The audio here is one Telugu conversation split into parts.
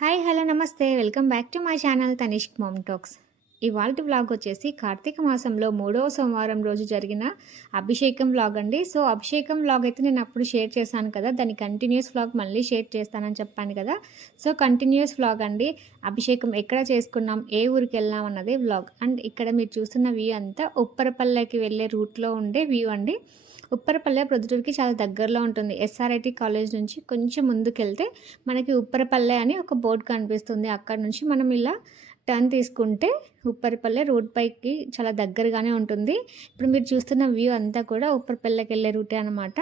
హాయ్ హలో నమస్తే. Welcome back to my channel Tanishk mom talks. ఇవాళ వ్లాగ్ వచ్చేసి కార్తీక మాసంలో మూడవ సోమవారం రోజు జరిగిన అభిషేకం వ్లాగ్ అండి. సో అభిషేకం వ్లాగ్ అయితే నేను అప్పుడు షేర్ చేశాను కదా. దాని కంటిన్యూస్ వ్లాగ్ మళ్ళీ షేర్ చేస్తానని చెప్పాను కదా. సో కంటిన్యూస్ వ్లాగ్ అండి. అభిషేకం ఎక్కడ చేసుకున్నాం ఏ ఊరికి వెళ్ళాం అన్నది వ్లాగ్ అండ్ ఇక్కడ మీరు చూస్తున్న వ్యూ అంతా ఉప్పరపల్లెకి వెళ్ళే రూట్లో ఉండే వ్యూ అండి. ఉప్పరపల్లె ప్రొద్దుటూరుకి చాలా దగ్గరలో ఉంటుంది. ఎస్ఆర్ఐటి కాలేజ్ నుంచి కొంచెం ముందుకెళ్తే మనకి ఉప్పరపల్లె అని ఒక బోర్డు కనిపిస్తుంది. అక్కడ నుంచి మనం ఇలా టర్న్ తీసుకుంటే ఉప్పరపల్లె రోడ్ పైకి చాలా దగ్గరగానే ఉంటుంది. ఇప్పుడు మీరు చూస్తున్న వ్యూ అంతా కూడా ఉప్పరపల్లెకి వెళ్ళే రూటే అనమాట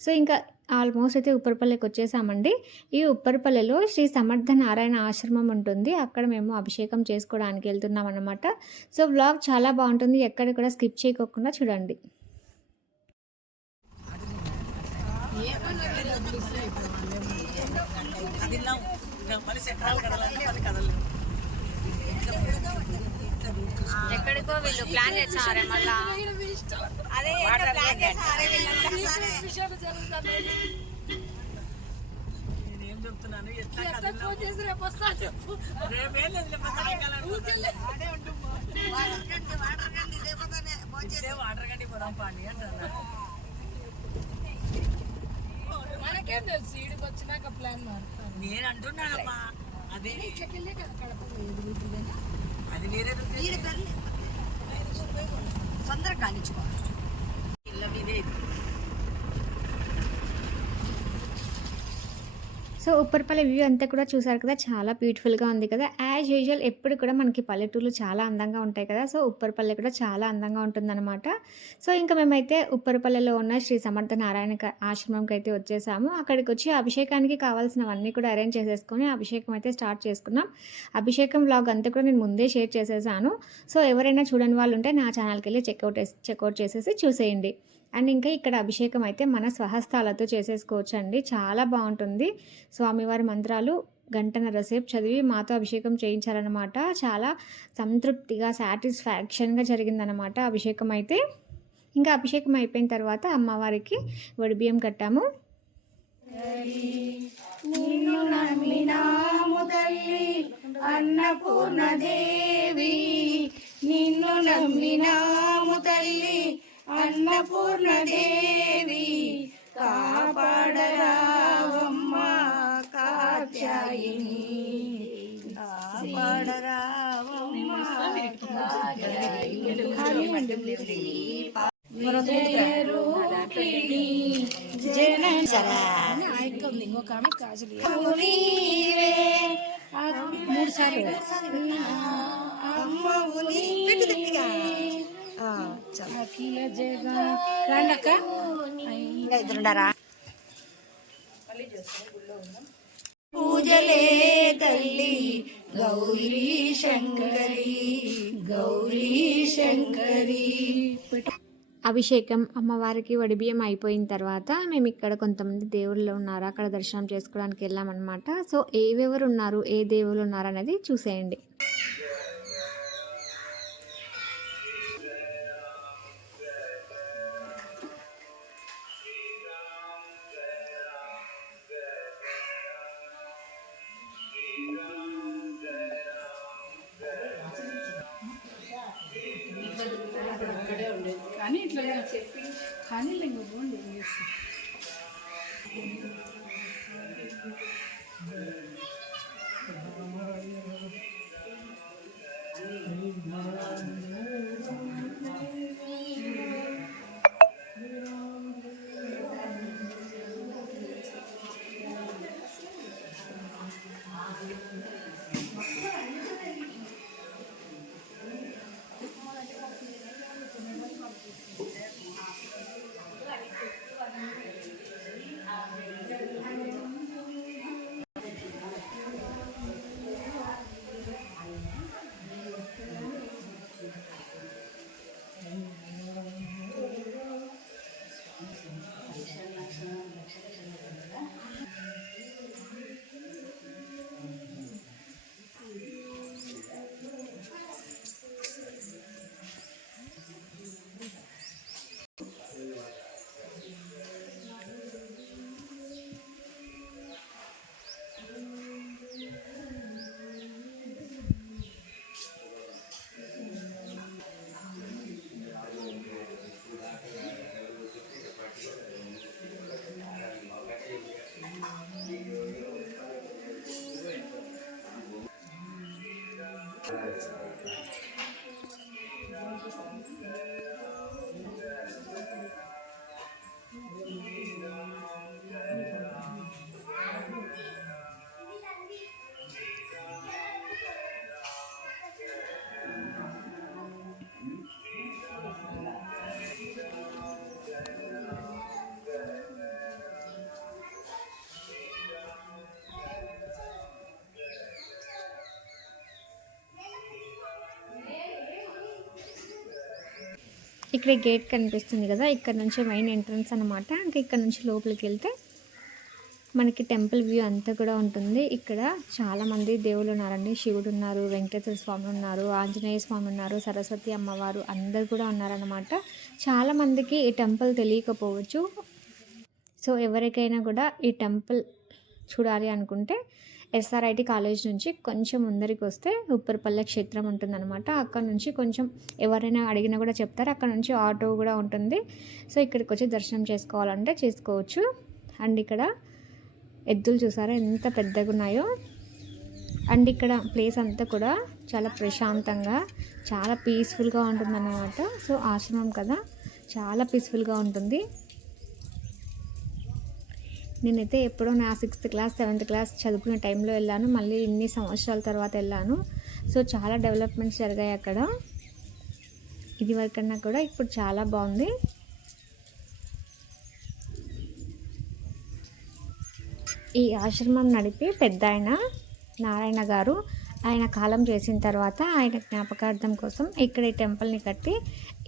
సో ఇంకా ఆల్మోస్ట్ అయితే ఉప్పరపల్లెకి వచ్చేసామండి ఈ ఉప్పరపల్లెలో శ్రీ సమర్థ నారాయణ ఆశ్రమం ఉంటుంది. అక్కడ మేము అభిషేకం చేసుకోవడానికి వెళ్తున్నాం అనమాట సో వ్లాగ్ చాలా బాగుంటుంది. ఎక్కడ కూడా స్కిప్ చేయకోకుండా చూడండి. ఎక్కడికో వీళ్ళు ప్లాన్ చేస్తున్నారే మళ్ళా? అదే ప్లాన్ చేస్తున్నారే నేనేం చెప్తున్నాను? ఎట్లా కదిలినా రేపేం లేదు లేకపోతే సాయంకాలం ఇదే వాటర్ గండి పోదాం పాండి అంటున్నా. మనకేం తెలుసు ఈడికి వచ్చినాక ప్లాన్ మారుతాను నేను అంటున్నానమ్మా అదే అది వేరే తొందరగా కానిచ్చుకోవాలి ఇళ్ళ మీదే ఇది. సో ఉప్పరపల్లి వ్యూ అంతా కూడా చూసారు కదా చాలా బ్యూటిఫుల్గా ఉంది కదా. యాజ్ యూజువల్ ఎప్పుడు కూడా మనకి పల్లెటూర్లు చాలా అందంగా ఉంటాయి కదా సో ఉప్పరపల్లి కూడా చాలా అందంగా ఉంటుందన్నమాట. సో ఇంకా మేమైతే ఉప్పరపల్లిలో ఉన్న శ్రీ సమర్థ నారాయణ ఆశ్రమంకి అయితే వచ్చేసాము. అక్కడికి వచ్చి అభిషేకానికి కావాల్సినవన్నీ కూడా అరేంజ్ చేసేసుకొని అభిషేకం అయితే స్టార్ట్ చేసుకున్నాం. అభిషేకం బ్లాగ్ అంతా కూడా నేను ముందే షేర్ చేసేసాను. సో ఎవరైనా చూడని వాళ్ళు ఉంటే నా ఛానల్కి వెళ్ళి చెక్అవుట్ చెక్అవుట్ చేసేసి చూసేయండి. అండ్ ఇంకా ఇక్కడ అభిషేకం అయితే మన స్వహస్తాలతో చేసేసుకోవచ్చు అండి చాలా బాగుంటుంది. స్వామివారి మంత్రాలు గంటన్నర సేపు చదివి మాతో అభిషేకం చేయించారనమాట చాలా సంతృప్తిగా సాటిస్ఫాక్షన్గా జరిగిందనమాట అభిషేకం అయితే. ఇంకా అభిషేకం అయిపోయిన తర్వాత అమ్మవారికి వడిబియ్యం కట్టాము. నిన్ను నమ్మినాము తల్లి అన్నపూర్ణదేవి. నిన్ను నమ్మినాము తల్లి అన్నపూర్ణదేవి కాపాడరావమ్మ కాత్యాయిని. కాపాడరావమ్మ రూపిణి జన ఉంది ఇంకొక ఆమె కాజులు మూడు సార్లు అమ్మవు ఇద్దరుండారా? పూజలే తల్లి గౌరీ శంకరి గౌరీ శంకరి. అభిషేకం అమ్మవారికి వడిబియ్యం అయిపోయిన తర్వాత మేము ఇక్కడ కొంతమంది దేవుళ్ళు ఉన్నారు. అక్కడ దర్శనం చేసుకోవడానికి వెళ్ళామన్నమాట. సో ఏవెవరు ఉన్నారు ఏ దేవుళ్ళు ఉన్నారు అనేది చూసేయండి. కానీ ఇట్లా చెప్పి కానీ ఇంకో పోండి ఏం చేస్తాం. ఇక్కడ గేట్ కనిపిస్తుంది కదా ఇక్కడ నుంచి మెయిన్ ఎంట్రన్స్ అనమాట ఇంకా ఇక్కడ నుంచి లోపలికి వెళ్తే మనకి టెంపుల్ వ్యూ అంతా కూడా ఉంటుంది. ఇక్కడ చాలామంది దేవులు దేవుళ్ళు ఉన్నారండి. శివుడు ఉన్నారు వెంకటేశ్వర స్వామి ఉన్నారు ఆంజనేయ స్వామి ఉన్నారు సరస్వతి అమ్మవారు అందరు కూడా ఉన్నారన్నమాట. చాలామందికి ఈ టెంపుల్ తెలియకపోవచ్చు. సో ఎవరికైనా కూడా ఈ టెంపుల్ చూడాలి అనుకుంటే ఎస్ఆర్ఐటి కాలేజ్ నుంచి కొంచెం ముందరికి వస్తే ఉప్పరపల్లె క్షేత్రం ఉంటుందన్నమాట. అక్కడ నుంచి కొంచెం ఎవరైనా అడిగినా కూడా చెప్తారు. అక్కడ నుంచి ఆటో కూడా ఉంటుంది. సో ఇక్కడికి వచ్చి దర్శనం చేసుకోవాలంటే చేసుకోవచ్చు. అండ్ ఇక్కడ ఎద్దులు చూసారా? ఎంత పెద్దగా ఉన్నాయో. అండ్ ఇక్కడ ప్లేస్ అంతా కూడా చాలా ప్రశాంతంగా చాలా పీస్ఫుల్గా ఉంటుందన్నమాట. సో ఆశ్రమం కదా. చాలా పీస్ఫుల్గా ఉంటుంది. నేనైతే ఎప్పుడో నా సిక్స్త్ క్లాస్ సెవెంత్ క్లాస్ చదువుకునే టైంలో వెళ్ళాను. మళ్ళీ ఇన్ని సంవత్సరాల తర్వాత వెళ్ళాను. సో చాలా డెవలప్మెంట్స్ జరిగాయి అక్కడ. ఇది వరకన్నా కూడా ఇప్పుడు చాలా బాగుంది. ఈ ఆశ్రమం నడిపి పెద్ద ఆయన నారాయణ గారు. ఆయన కాలం చేసిన తర్వాత ఆయన జ్ఞాపకార్థం కోసం ఇక్కడ ఈ టెంపుల్ని కట్టి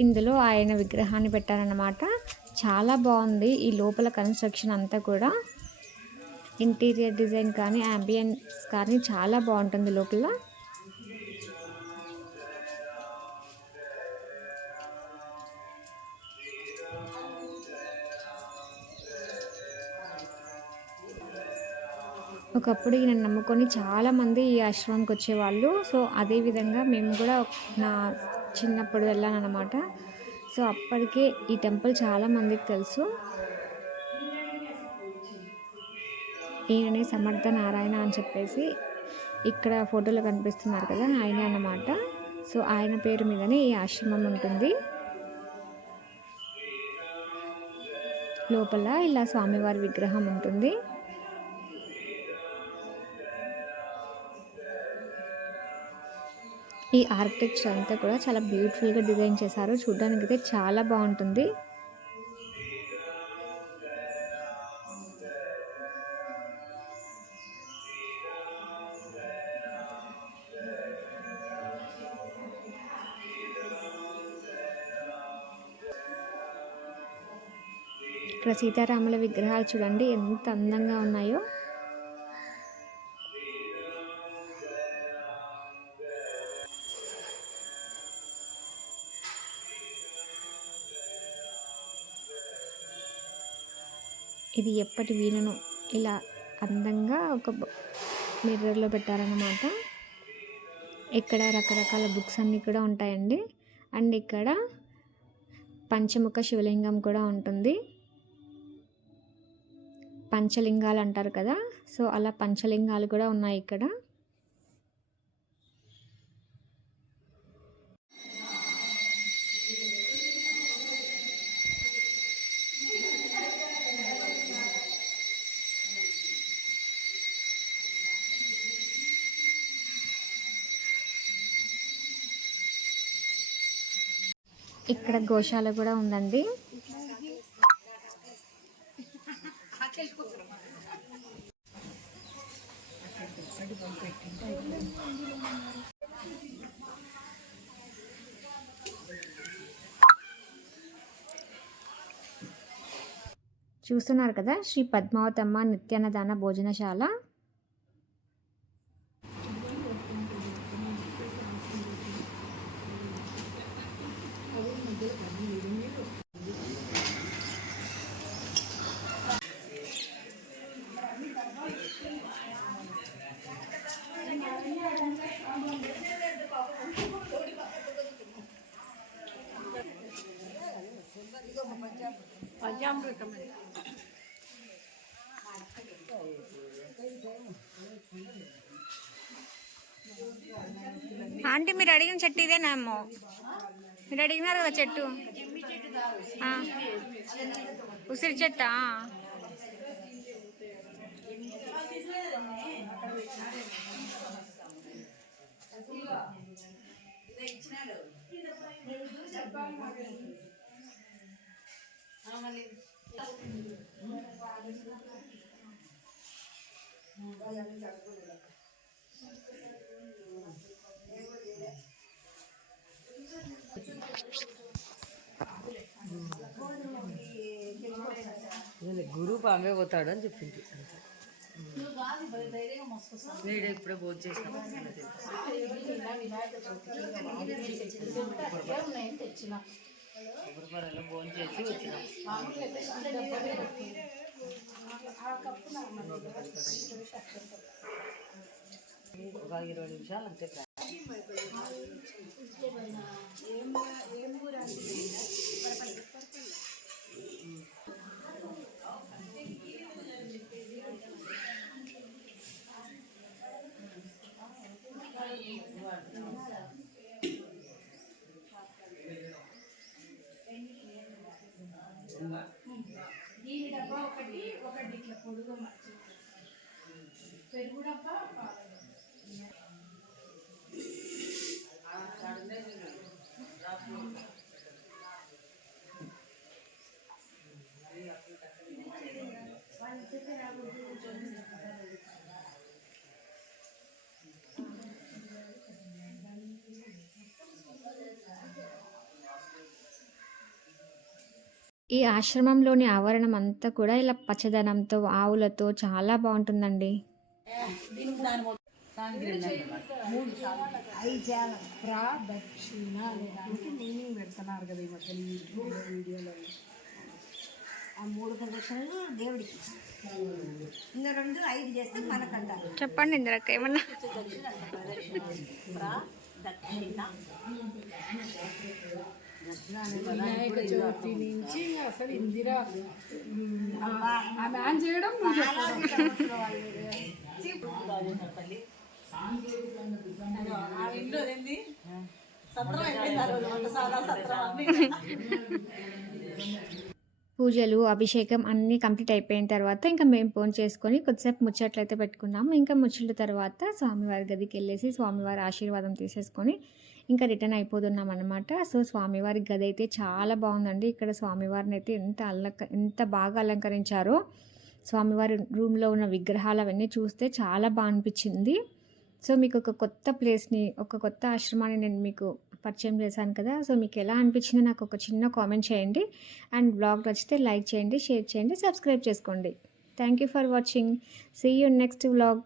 ఇందులో ఆయన విగ్రహాన్ని పెట్టారన్నమాట. చాలా బాగుంది ఈ లోపల కన్స్ట్రక్షన్ అంతా కూడా. ఇంటీరియర్ డిజైన్ కానీ అంబియన్స్ కానీ చాలా బాగుంటుంది లోపల. ఒకప్పుడు ఈయన నమ్ముకొని చాలామంది ఈ ఆశ్రమంకి వచ్చేవాళ్ళు. సో అదే విధంగా మేము కూడా నా చిన్నప్పుడు వెళ్ళాను అనమాట సో అప్పటికే ఈ టెంపుల్ చాలా మందికి తెలుసు. ఈయననే సమర్థ నారాయణ అని చెప్పేసి ఇక్కడ ఫోటోలో కనిపిస్తున్నారు కదా ఆయన అన్నమాట. సో ఆయన పేరు మీదనే ఈ ఆశ్రమం ఉంటుంది. లోపల ఇలా స్వామివారి విగ్రహం ఉంటుంది. ఈ ఆర్కిటెక్చర్ అంతా కూడా చాలా బ్యూటిఫుల్గా డిజైన్ చేశారు. చూడడానికి అయితే చాలా బాగుంటుంది. ఇక్కడ సీతారాముల విగ్రహాలు చూడండి ఎంత అందంగా ఉన్నాయో. ఇది ఎప్పటి వీణను ఇలా అందంగా ఒక మిర్రర్లో పెట్టారనమాట ఇక్కడ రకరకాల బుక్స్ అన్నీ కూడా ఉంటాయండి. అండ్ ఇక్కడ పంచముఖ శివలింగం కూడా ఉంటుంది. పంచలింగాలు అంటారు కదా. సో అలా పంచలింగాలు కూడా ఉన్నాయి ఇక్కడ. ఇక్కడ గోశాల కూడా ఉందండి. చూస్తున్నారు కదా శ్రీ పద్మావతమ్మ నిత్యాన్నదాన భోజనశాల. ఆంటీ మీరు అడిగిన చెట్టు ఇదేనేమో మీరు అడిగినారు కదా చెట్టు ఆ. ఉసిరి చెట్టా గురువు పాంబే పోతాడు అని చెప్పింది. వీడు ఇప్పుడే భోజనం చేసిన కొబ్బరిపరలో భోజనం చేసి వచ్చినాం ఒక ఇరవై నిమిషాలు అంతే ఈ ఆశ్రమంలోని ఆవరణం అంతా కూడా ఇలా పచ్చదనంతో ఆవులతో చాలా బాగుంటుందండి. చెప్పండి ఇందిరక్క ఏమన్నా? వినాయక చవితి నుంచి అసలు ఇందిరా ఆమె ఆన్ చేయడం. పూజలు అభిషేకం అన్నీ కంప్లీట్ అయిపోయిన తర్వాత ఇంకా మేము ఫోన్ చేసుకొని కొద్దిసేపు ముచ్చట్లు అయితే పెట్టుకున్నాము. ఇంకా ముచ్చట్ల తర్వాత స్వామివారి గదికి వెళ్ళేసి స్వామివారి ఆశీర్వాదం తీసేసుకొని ఇంకా రిటర్న్ అయిపోతున్నాం అనమాట సో స్వామివారి గది అయితే చాలా బాగుందండి. ఇక్కడ స్వామివారిని అయితే ఎంత అలంక ఎంత బాగా అలంకరించారో. స్వామివారి రూమ్లో ఉన్న విగ్రహాలు అవన్నీ చూస్తే చాలా బాగా అనిపించింది సో మీకు ఒక కొత్త ప్లేస్ని ఒక కొత్త ఆశ్రమాన్ని నేను మీకు పరిచయం చేశాను కదా. సో మీకు ఎలా అనిపించింది నాకు ఒక చిన్న కామెంట్ చేయండి. అండ్ బ్లాగ్ నచ్చితే లైక్ చేయండి షేర్ చేయండి సబ్స్క్రైబ్ చేసుకోండి. Thank you for watching. See you next vlog